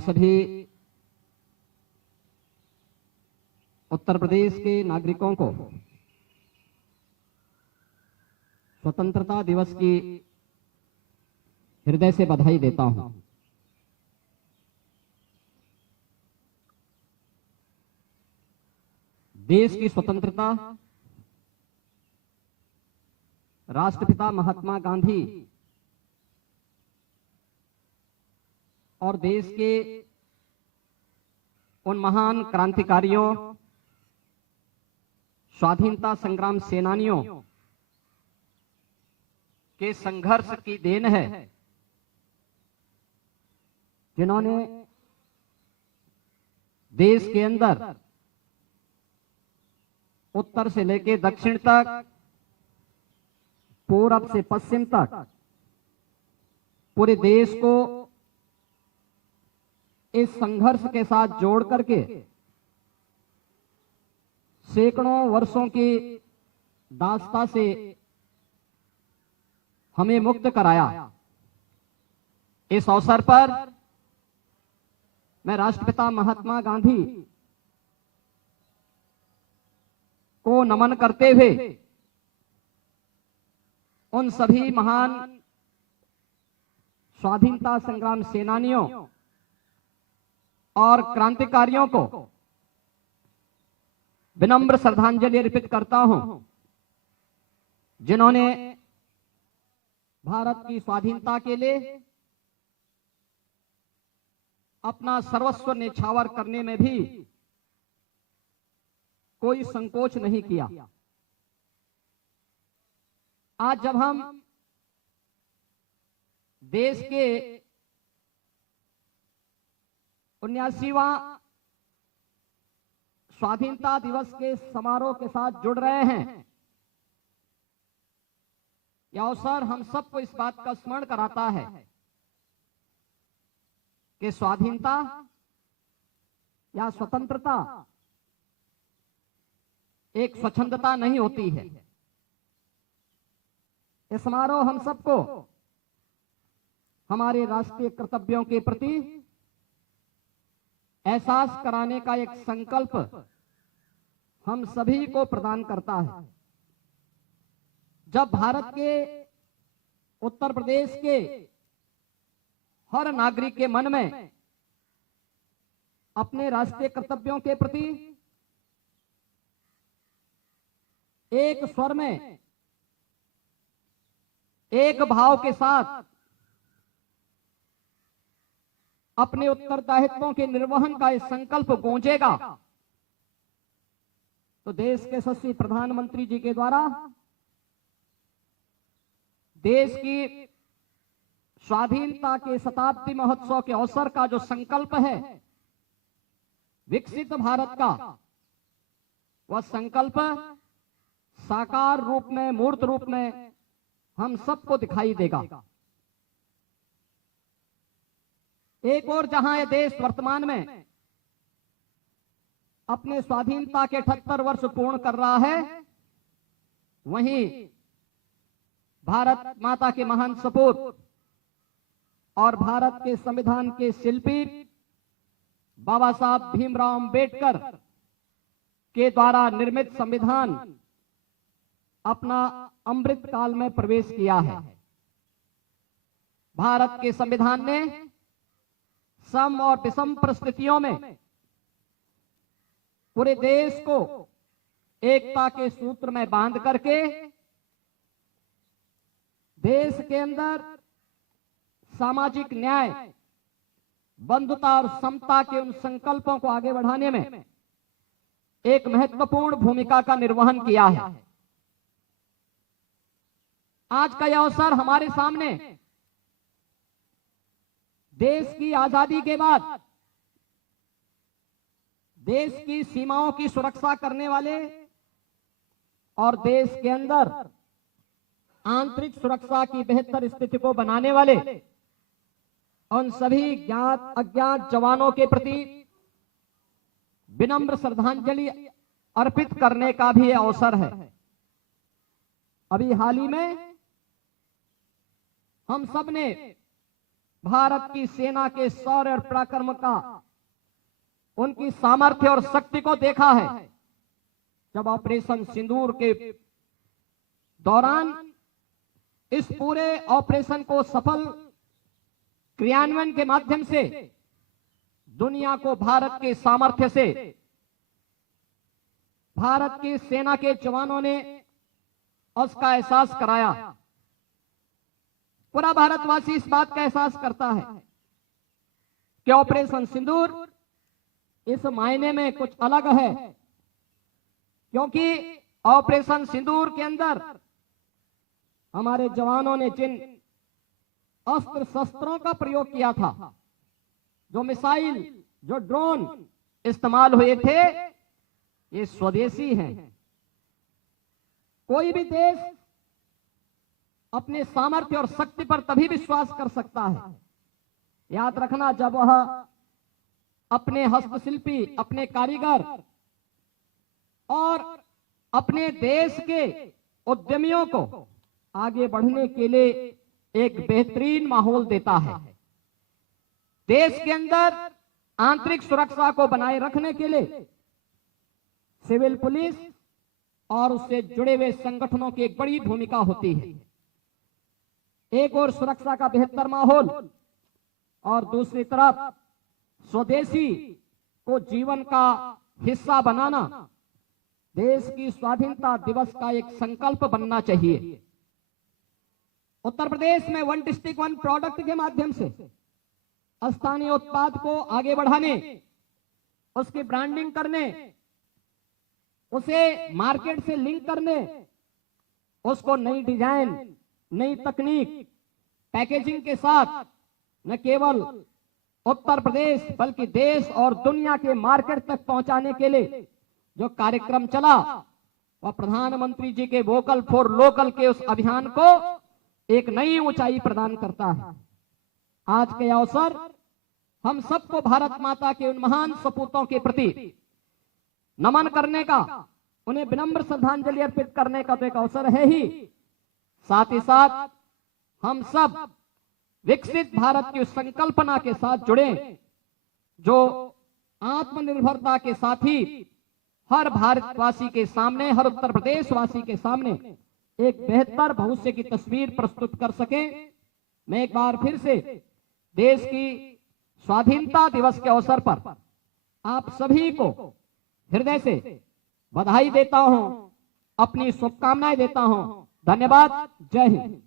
आप सभी उत्तर प्रदेश के नागरिकों को स्वतंत्रता दिवस की हृदय से बधाई देता हूं। देश की स्वतंत्रता राष्ट्रपिता महात्मा गांधी और देश के उन महान क्रांतिकारियों, स्वाधीनता संग्राम सेनानियों के संघर्ष की देन है, जिन्होंने देश के अंदर उत्तर से लेकर दक्षिण तक, पूरब से पश्चिम तक पूरे देश को इस संघर्ष के साथ जोड़ करके सैकड़ों वर्षों की दास्ता से हमें मुक्त कराया। इस अवसर पर मैं राष्ट्रपिता महात्मा गांधी को नमन करते हुए उन सभी महान स्वाधीनता संग्राम सेनानियों और क्रांतिकारियों को विनम्र श्रद्धांजलि अर्पित करता हूं, जिन्होंने भारत की स्वाधीनता के लिए अपना सर्वस्व न्यौछावर करने में भी कोई संकोच नहीं किया। आज जब हम देश के 79वां स्वाधीनता दिवस के समारोह के साथ जुड़ रहे हैं, यह अवसर हम सबको इस बात का स्मरण कराता है कि स्वाधीनता या स्वतंत्रता एक स्वच्छंदता नहीं होती है। यह समारोह हम सबको हमारे राष्ट्रीय कर्तव्यों के प्रति एहसास कराने का एक संकल्प हम सभी को प्रदान करता है। जब भारत के उत्तर प्रदेश के हर नागरिक के मन में अपने राष्ट्रीय कर्तव्यों के प्रति एक स्वर में, एक भाव के साथ अपने उत्तरदायित्वों के निर्वहन का यह संकल्प गूंजेगा, तो देश के यशस्वी प्रधानमंत्री जी के द्वारा देश की स्वाधीनता के शताब्दी महोत्सव के अवसर का जो संकल्प है विकसित भारत का, वह संकल्प साकार रूप में, मूर्त रूप में हम सबको दिखाई देगा। एक और जहां यह देश वर्तमान में अपने स्वाधीनता के 78 वर्ष पूर्ण कर रहा है, वहीं भारत माता के महान सपूत और भारत के संविधान के शिल्पी बाबा साहब भीमराव अंबेडकर के द्वारा निर्मित संविधान अपना अमृत काल में प्रवेश किया है। भारत के संविधान ने सम और विषम परिस्थितियों में पूरे देश को एकता के सूत्र में बांध करके देश के अंदर सामाजिक न्याय, बंधुता और समता के उन संकल्पों को आगे बढ़ाने में एक महत्वपूर्ण भूमिका का निर्वहन किया है। आज का यह अवसर हमारे सामने देश की आजादी के बाद देश की सीमाओं की सुरक्षा करने वाले और देश के अंदर आंतरिक सुरक्षा की बेहतर स्थिति को बनाने वाले उन सभी ज्ञात अज्ञात जवानों के प्रति विनम्र श्रद्धांजलि अर्पित करने का भी अवसर है। अभी हाल ही में हम सब ने भारत की सेना के शौर्य और पराक्रम का, उनकी सामर्थ्य और शक्ति को देखा है। जब ऑपरेशन सिंदूर के दौरान इस पूरे ऑपरेशन को सफल क्रियान्वयन के माध्यम से दुनिया को भारत के सामर्थ्य से, भारत की सेना के जवानों ने उसका एहसास कराया। पूरा भारतवासी इस बात का एहसास करता है कि ऑपरेशन सिंदूर इस मायने में कुछ अलग है, क्योंकि ऑपरेशन सिंदूर के अंदर हमारे जवानों ने जिन अस्त्र शस्त्रों का प्रयोग किया था, जो मिसाइल, जो ड्रोन इस्तेमाल हुए थे, ये स्वदेशी हैं। कोई भी देश अपने सामर्थ्य और शक्ति पर तभी विश्वास कर सकता है, याद रखना, जब वह अपने हस्तशिल्पी, अपने कारीगर और अपने देश के उद्यमियों को आगे बढ़ने के लिए एक बेहतरीन माहौल देता है। देश के अंदर आंतरिक सुरक्षा को बनाए रखने के लिए सिविल पुलिस और उससे जुड़े हुए संगठनों की एक बड़ी भूमिका होती है। एक और सुरक्षा का बेहतर माहौल और दूसरी तरफ स्वदेशी को जीवन का हिस्सा बनाना देश की स्वाधीनता दिवस का एक संकल्प बनना चाहिए। उत्तर प्रदेश में वन डिस्ट्रिक्ट वन प्रोडक्ट के माध्यम से स्थानीय उत्पाद को आगे बढ़ाने, उसकी ब्रांडिंग करने, उसे मार्केट से लिंक करने, उसको नई डिजाइन, नई तकनीक, पैकेजिंग के साथ न केवल उत्तर प्रदेश बल्कि देश और दुनिया के मार्केट तक पहुंचाने के लिए जो कार्यक्रम चला, वह प्रधानमंत्री जी के वोकल फॉर लोकल के उस अभियान को एक नई ऊंचाई प्रदान करता है। आज के अवसर हम सबको भारत माता के उन महान सपूतों के प्रति नमन करने का, उन्हें विनम्र श्रद्धांजलि अर्पित करने का तो एक अवसर है ही, साथ ही साथ हम सब विकसित भारत की उस संकल्पना के साथ जुड़े जो आत्मनिर्भरता के साथ ही हर भारतवासी के सामने, हर उत्तर प्रदेश वासी के सामने एक बेहतर भविष्य की तस्वीर प्रस्तुत कर सके। मैं एक बार फिर से देश की स्वाधीनता दिवस के अवसर पर आप सभी को हृदय से बधाई देता हूं, अपनी शुभकामनाएं देता हूं। धन्यवाद। जय हिंद।